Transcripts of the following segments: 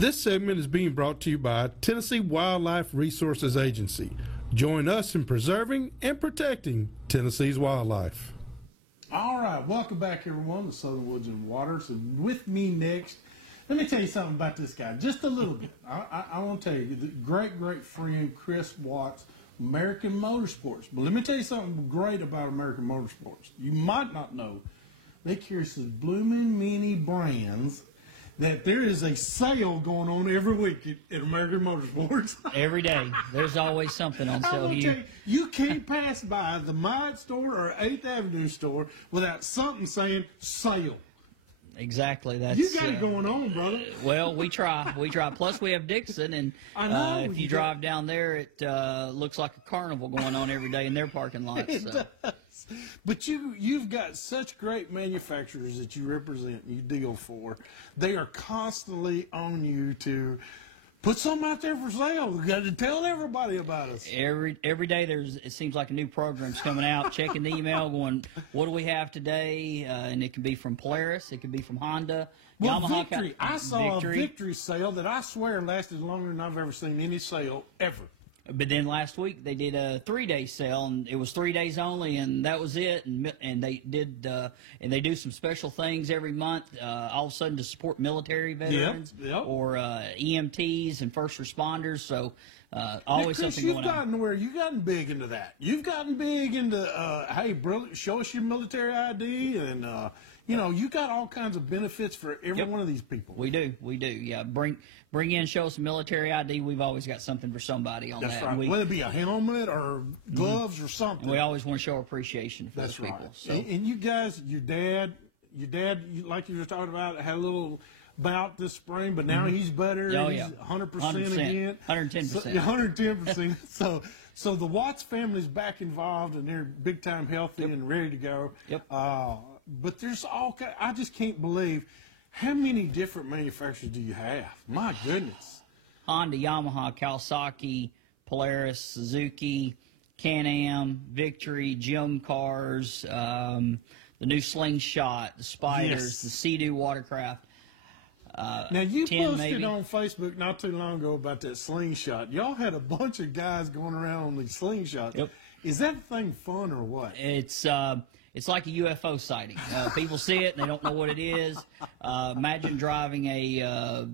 This segment is being brought to you by Tennessee Wildlife Resources Agency. Join us in preserving and protecting Tennessee's wildlife. All right, welcome back, everyone, to Southern Woods and Waters. And with me next, let me tell you something about this guy, just a little bit. I want to tell you, the great friend Chris Watts, American Motorsports. But let me tell you something great about American Motorsports. You might not know, they carry some blooming mini brands that there is a sale going on every week at American Motorsports. Every day. There's always something on sale here. You can't pass by the Myatt store or 8th Avenue store without something saying sale. Exactly. That's, you got it going on, brother. Well, we try. Plus, we have Dixon, and I know, if you drive down there, it looks like a carnival going on every day in their parking lot. It does. But you've got such great manufacturers that you represent and you deal for. They are constantly on you to put something out there for sale. We've got to tell everybody about us. Every day it seems like a new program's coming out. Checking the email, going, what do we have today? And it can be from Polaris, it can be from Honda. Well, Yamaha. Victory. I saw a Victory sale that I swear lasted longer than I've ever seen any sale ever. But then last week they did a 3-day sale, and it was 3 days only, and that was it. And they did and they do some special things every month. All of a sudden to support military veterans or EMTs and first responders. So always Chris, something going on. You've gotten big into that. You've gotten big into hey, bro, show us your military ID, and you got all kinds of benefits for every one of these people. We do. Yeah, bring in, show us military ID. We've always got something for somebody on That's that. Right. Whether it be a helmet or gloves or something. And we always want to show appreciation for those people. Right. So. And you guys, your dad, like you were talking about, had a little bout this spring, but now he's better. Oh, he's yeah. 100% again. 110%. 110%. So the Watts family's back involved, and they're big time healthy and ready to go. Yep. But there's I just can't believe how many different manufacturers do you have? My goodness. Honda, Yamaha, Kawasaki, Polaris, Suzuki, Can-Am, Victory, Gem Cars, the new Slingshot, the Spiders, the Sea-Doo watercraft. Now, you 10 posted maybe. on Facebook not too long ago about that Slingshot. Y'all had a bunch of guys going around on these Slingshots. Yep. Is that thing fun or what? It's like a UFO sighting. People see it and they don't know what it is. Imagine driving a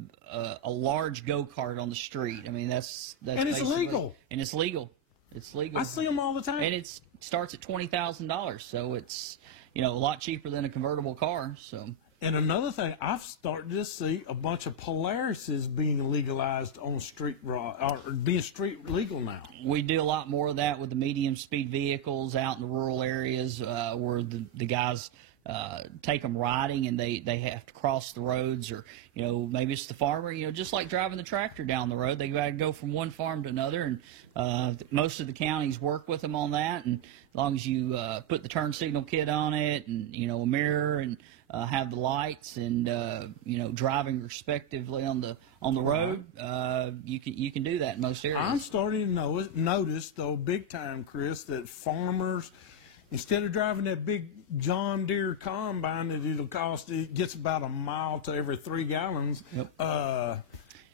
large go-kart on the street. I mean, that's and it's legal. And it's legal. It's legal. I see them all the time. And it starts at $20,000, so it's a lot cheaper than a convertible car. So. And another thing, I've started to see a bunch of Polarises being legalized on street, or being street legal now. We do a lot more of that with the medium speed vehicles out in the rural areas where the guys take them riding and they have to cross the roads, or maybe it's the farmer, just like driving the tractor down the road. They got to go from one farm to another, and most of the counties work with them on that. And as long as you put the turn signal kit on it, and a mirror, and have the lights, and driving respectively on the road, you can do that in most areas. I'm starting to notice though, big time, Chris, that farmers, instead of driving that big John Deere combine that it gets about a mile to every 3 gallons,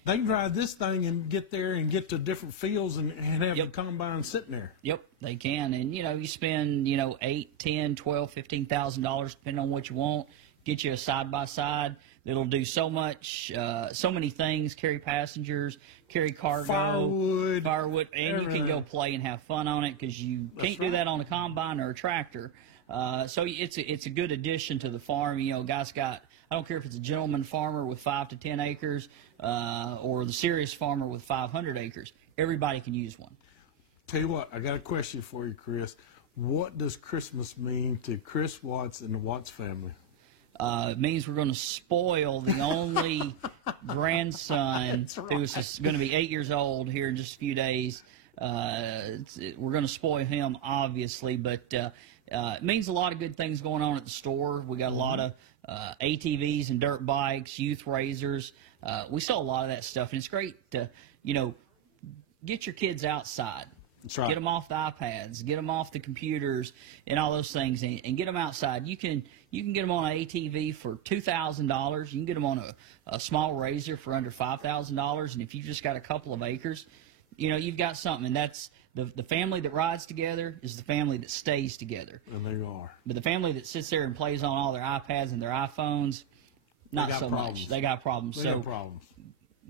they can drive this thing and get there and get to different fields and have the combine sitting there. Yep, they can. And, you spend, $8,000, $10,000, $12,000, $15,000, depending on what you want. Get you a side-by-side that'll do so many things, carry passengers, carry cargo, firewood, and you can go play and have fun on it, because you can't do that on a combine or a tractor. So it's a good addition to the farm. Guys I don't care if it's a gentleman farmer with 5 to 10 acres or the serious farmer with 500 acres. Everybody can use one. Tell you what, I got a question for you, Chris. What does Christmas mean to Chris Watts and the Watts family? It means we're going to spoil the only grandson who's going to be 8 years old here in just a few days. We're going to spoil him, obviously, but it means a lot of good things going on at the store. We got a lot of ATVs and dirt bikes, youth razors. We sell a lot of that stuff, and it's great to, get your kids outside. That's right. Get them off the iPads, get them off the computers, and all those things, and get them outside. You can get them on an ATV for $2,000. You can get them on a small RZR for under $5,000. And if you've just got a couple of acres, you've got something. And that's the family that rides together is the family that stays together. And there you are. But the family that sits there and plays on all their iPads and their iPhones, not so much. They got problems. They got problems.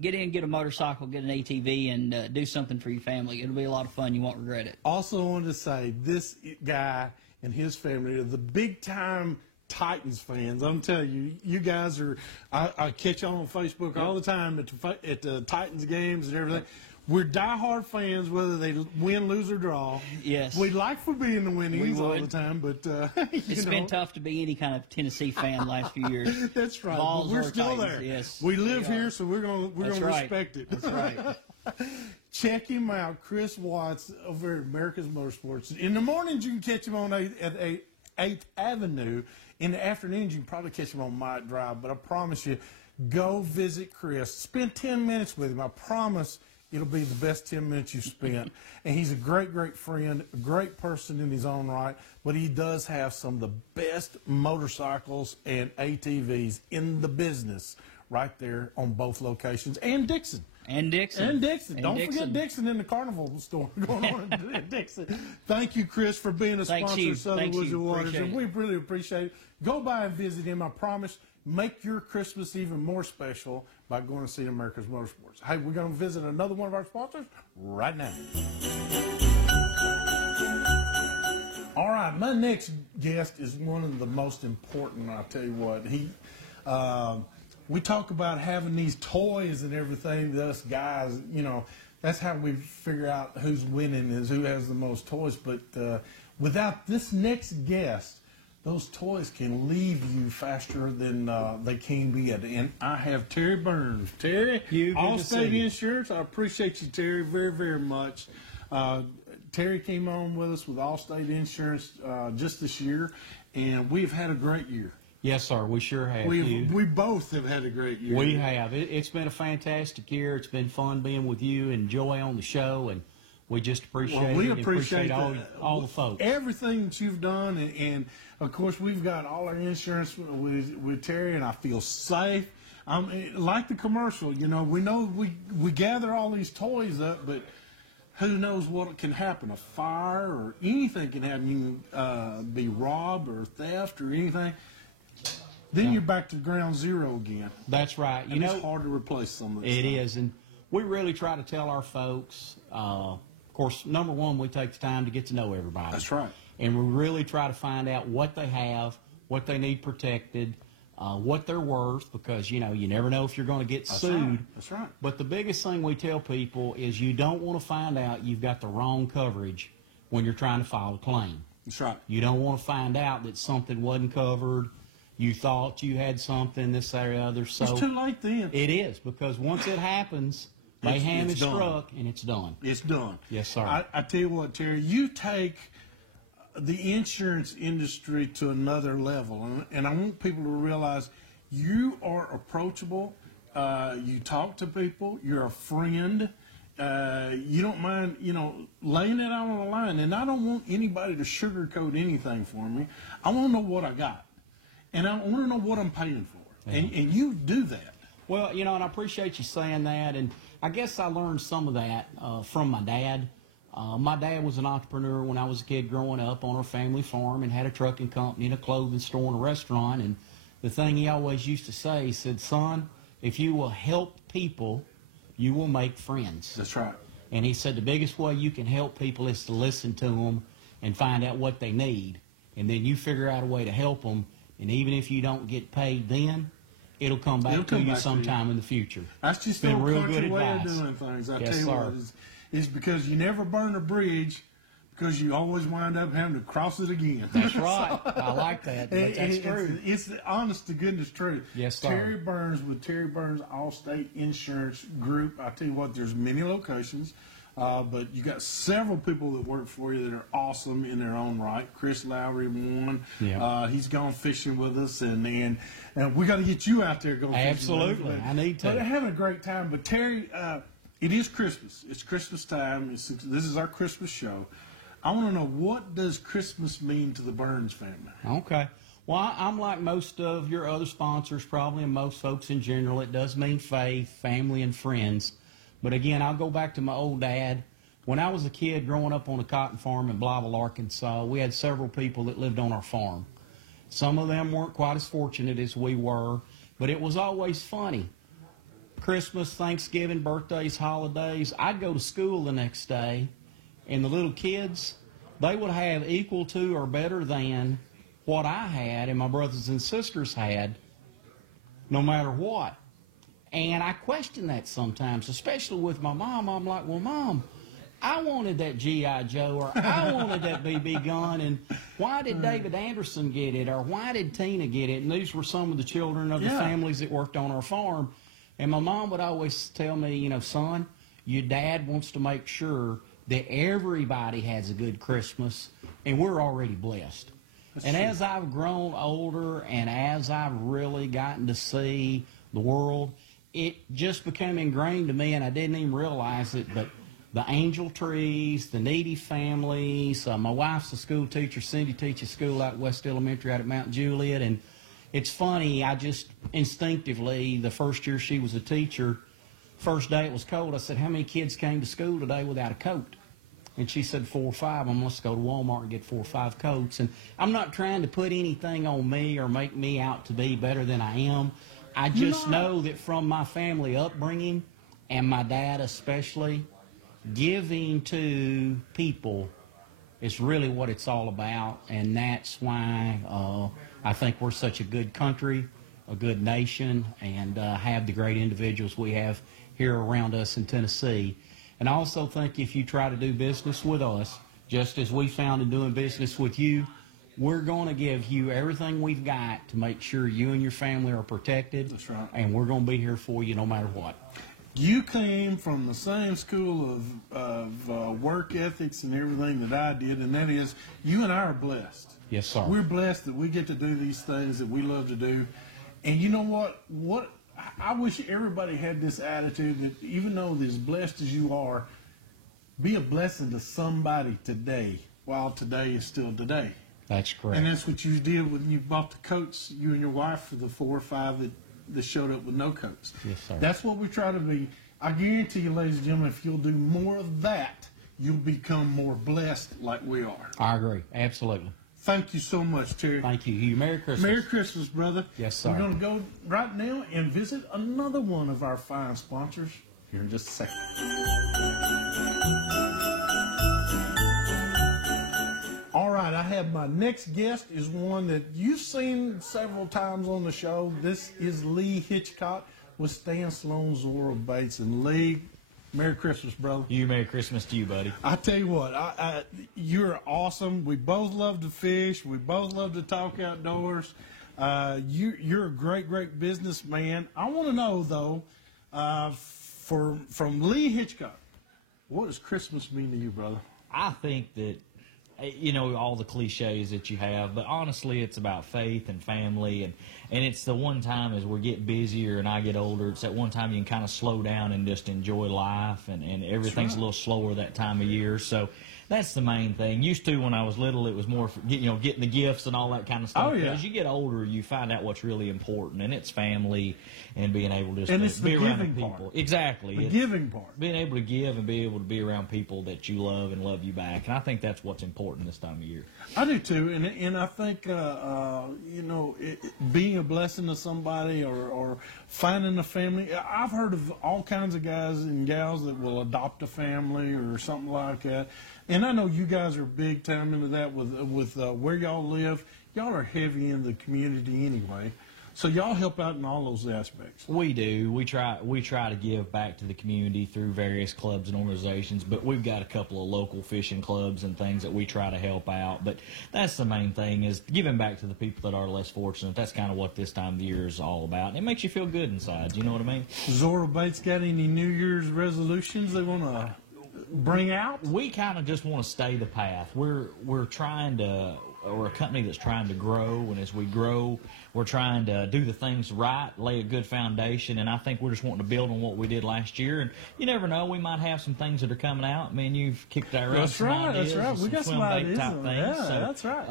Get in, get a motorcycle, get an ATV, and do something for your family. It'll be a lot of fun. You won't regret it. Also wanted to say, this guy and his family are the big-time Titans fans. I'm telling you, you guys are, I catch y'all on Facebook all the time at the Titans games and everything. We're diehard fans, whether they win, lose, or draw. Yes. We'd like for being the winnings all the time, but it's been tough to be any kind of Tennessee fan the last few years. That's right. Vols We're or still Titans, there. yes. We live here, so we're gonna right. respect it. That's right. Check him out, Chris Watts over at America's Motorsports. In the mornings, you can catch him on 8th Avenue. In the afternoons, you can probably catch him on Mott Drive. But I promise you, go visit Chris. Spend 10 minutes with him. I promise it'll be the best 10 minutes you've spent. And he's a great, great friend, a great person in his own right. But he does have some of the best motorcycles and ATVs in the business right there on both locations. And Dixon. And Dixon. Don't forget Dixon in the carnival store going on in Dixon. Thank you, Chris, for being a sponsor of Southern Woods and Waters. And we really appreciate it. Go by and visit him. I promise, make your Christmas even more special by going to see America's Motorsports. Hey, we're going to visit another one of our sponsors right now. All right, my next guest is one of the most important. I'll tell you what. We talk about having these toys and everything. Us guys, that's how we figure out who's winning, is who has the most toys. But without this next guest, those toys can leave you faster than they can be. And I have Terry Burns. Terry, Allstate Insurance. I appreciate you, Terry, very, very much. Terry came on with us with Allstate Insurance just this year, and we've had a great year. Yes, sir. We sure have. We both have had a great year. We have. It's been a fantastic year. It's been fun being with you and Joy on the show, and we just appreciate we it. appreciate all the folks. Everything that you've done, and of course we've got all our insurance with Terry, and I feel safe. Like the commercial, we know we gather all these toys up, but who knows what can happen? A fire or anything can happen. You can be robbed or theft or anything. Then you're back to ground zero again. That's right. It's hard to replace some of this. It is, and we really try to tell our folks. Of course, number one, we take the time to get to know everybody. That's right. And we really try to find out what they have, what they need protected, what they're worth, because you never know if you're going to get sued. That's right. But the biggest thing we tell people is you don't want to find out you've got the wrong coverage when you're trying to file a claim. That's right. You don't want to find out that something wasn't covered. You thought you had something, this, that, or the other. So it's too late then. It is, because once it happens, they hand is struck and it's done. It's done. Yes, sir. I tell you what, Terry, you take the insurance industry to another level, and I want people to realize you are approachable. You talk to people. You're a friend. You don't mind, laying it out on the line. And I don't want anybody to sugarcoat anything for me. I want to know what I got. And I want to know what I'm paying for. Yeah. And you do that. Well, and I appreciate you saying that. And I guess I learned some of that from my dad. My dad was an entrepreneur when I was a kid growing up on our family farm and had a trucking company and a clothing store and a restaurant. And the thing he always used to say, he said, son, if you will help people, you will make friends. That's right. And he said the biggest way you can help people is to listen to them and find out what they need. And then you figure out a way to help them. And even if you don't get paid then, it'll come back to you sometime in the future. That's just the real good way of doing things. I tell you what, is because you never burn a bridge because you always wind up having to cross it again. That's right. I like that. That's true. It's the honest to goodness truth. Yes, sir. Terry Burns with Terry Burns Allstate Insurance Group. I tell you what, there's many locations. But you got several people that work for you that are awesome in their own right. Chris Lowry, one. Yeah. He's gone fishing with us, and we got to get you out there going fishing. Absolutely. I need to. But they're having a great time. But Terry, it is Christmas. It's Christmas time. This is our Christmas show. I want to know, what does Christmas mean to the Burns family? Okay. Well, I'm like most of your other sponsors, probably, and most folks in general. It does mean faith, family, and friends. But again, I'll go back to my old dad. When I was a kid growing up on a cotton farm in Blytheville, Arkansas, we had several people that lived on our farm. Some of them weren't quite as fortunate as we were, but it was always funny. Christmas, Thanksgiving, birthdays, holidays, I'd go to school the next day, and the little kids, they would have equal to or better than what I had and my brothers and sisters had, no matter what. And I question that sometimes, especially with my mom. I'm like, well, Mom, I wanted that G.I. Joe, or I wanted that BB gun, and why did David Anderson get it, or why did Tina get it? And these were some of the children of the families that worked on our farm. And my mom would always tell me, you know, son, your dad wants to make sure that everybody has a good Christmas, and we're already blessed. And as I've grown older and as I've really gotten to see the world, it just became ingrained to me, and I didn't even realize it, but the angel trees, the needy families, my wife's a school teacher. Cindy teaches school out at West Elementary out at Mount Juliet, and it's funny, I just instinctively, the first year she was a teacher, first day it was cold, I said, how many kids came to school today without a coat? And she said 4 or 5. Let's go to Walmart and get 4 or 5 coats. And I'm not trying to put anything on me or make me out to be better than I am. I just know that from my family upbringing, and my dad especially, giving to people is really what it's all about. And that's why I think we're such a good country, a good nation, and have the great individuals we have here around us in Tennessee. And I also think if you try to do business with us, just as we found in doing business with you, we're going to give you everything we've got to make sure you and your family are protected. That's right. And we're going to be here for you no matter what. You came from the same school of work ethics and everything that I did, and that is, you and I are blessed. Yes, sir. We're blessed that we get to do these things that we love to do. And you know what? I wish everybody had this attitude that even though as blessed as you are, be a blessing to somebody today while today is still today. That's correct. And that's what you did when you bought the coats, you and your wife, for the 4 or 5 that showed up with no coats. Yes, sir. That's what we try to be. I guarantee you, ladies and gentlemen, if you'll do more of that, you'll become more blessed like we are. I agree. Absolutely. Thank you so much, Terry. Thank you. Merry Christmas. Merry Christmas, brother. Yes, sir. We're going to go right now and visit another one of our fine sponsors here in just a second. All right, I have my next guest is one that you've seen several times on the show. This is Lee Hitchcock with Stan Sloan, Zora Bates. And Lee, Merry Christmas, brother. Merry Christmas to you, buddy. I tell you what, you're awesome. We both love to fish. We both love to talk outdoors. You're a great businessman. I want to know, though, from Lee Hitchcock, what does Christmas mean to you, brother? I think that, you know, all the cliches that you have, but honestly, it's about faith and family, and it's the one time as we get busier and I get older, it's that one time you can kind of slow down and just enjoy life, and everything's a little slower that time of year. So that's the main thing. Used to, when I was little, it was more for, you know, getting the gifts and all that kind of stuff. Oh, yeah. As you get older, you find out what's really important, and it's family and being able to And just it's be the around giving people. part. Exactly. The It's giving part. being able to give and be able to be around people that you love and love you back. And I think that's what's important this time of year. I do too, and I think you know, being a blessing to somebody or finding a family. I've heard of all kinds of guys and gals that will adopt a family or something like that, and I know you guys are big time into that with where y'all live. Y'all are heavy in the community anyway. So y'all help out in all those aspects. We do. We try to give back to the community through various clubs and organizations, but we've got a couple of local fishing clubs and things that we try to help out. But that's the main thing, is giving back to the people that are less fortunate. That's kind of what this time of the year is all about. And it makes you feel good inside. You know what I mean? Zora Bates got any New Year's resolutions they want to bring out? We kind of just want to stay the path. We're trying to. we're a company that's trying to grow, and as we grow, we're trying to do the things right, lay a good foundation, and I think we're just wanting to build on what we did last year. And you never know, we might have some things that are coming out. I mean, you've kicked around That's some right, ideas, that's right. We got some swim bait ideas type on- things. yeah, So, that's right.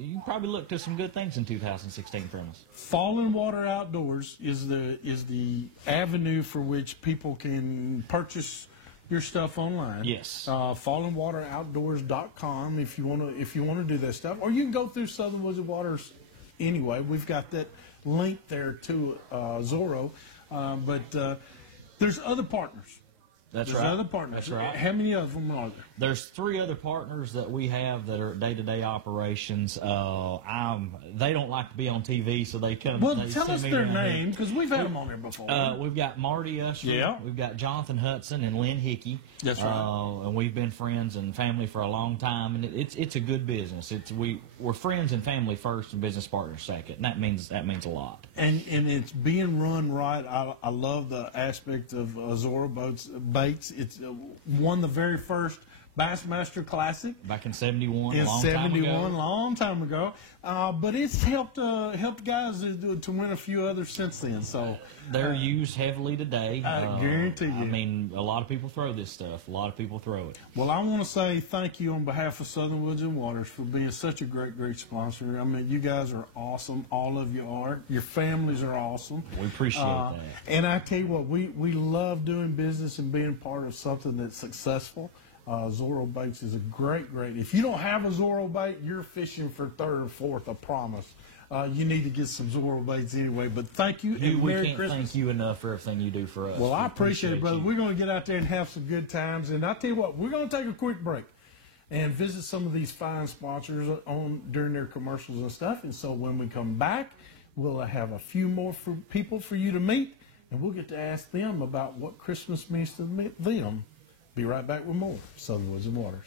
You can probably look to some good things in 2016 from us. Fallen Water Outdoors is the avenue for which people can purchase your stuff online. Yes. FallenWaterOutdoors.com if you want to do that stuff, or you can go through Southern Woods and Waters anyway. We've got that link there to Zorro, but there's other partners. That's There's right. other partners. That's right. How many of them are there? There's 3 other partners that we have that are day-to-day operations. They don't like to be on TV, so they come. Well, they tell send us me their around here. names because we've had them on there before. We've got Marty Usher. Yeah. We've got Jonathan Hudson and Lynn Hickey. That's right. And we've been friends and family for a long time, and it's a good business. We're friends and family first, and business partners second. And that means a lot. And it's being run right. I love the aspect of Zorro Baits. It's won the very first Bassmaster Classic Back in '71, in a long time ago. '71, long time ago. But it's helped guys to win a few others since then. So They're used heavily today. I guarantee you. I mean, a lot of people throw this stuff. A lot of people throw it. well, I want to say thank you on behalf of Southern Woods and Waters for being such a great sponsor. I mean, you guys are awesome. All of you are. Your families are awesome. We appreciate that. And I tell you what, we love doing business and being part of something that's successful. Zorro Baits is a great. If you don't have a Zorro bait, you're fishing for third or fourth, I promise. You need to get some Zorro Baits anyway. But thank you, and We Merry can't Christmas. thank you enough for everything you do for us. Well, I We appreciate it, brother. you. We're going to get out there and have some good times. And I tell you what, we're going to take a quick break and visit some of these fine sponsors during their commercials and stuff. And so when we come back, we'll have a few more people for you to meet, and we'll get to ask them about what Christmas means to them. Be right back with more Southern Woods and Waters.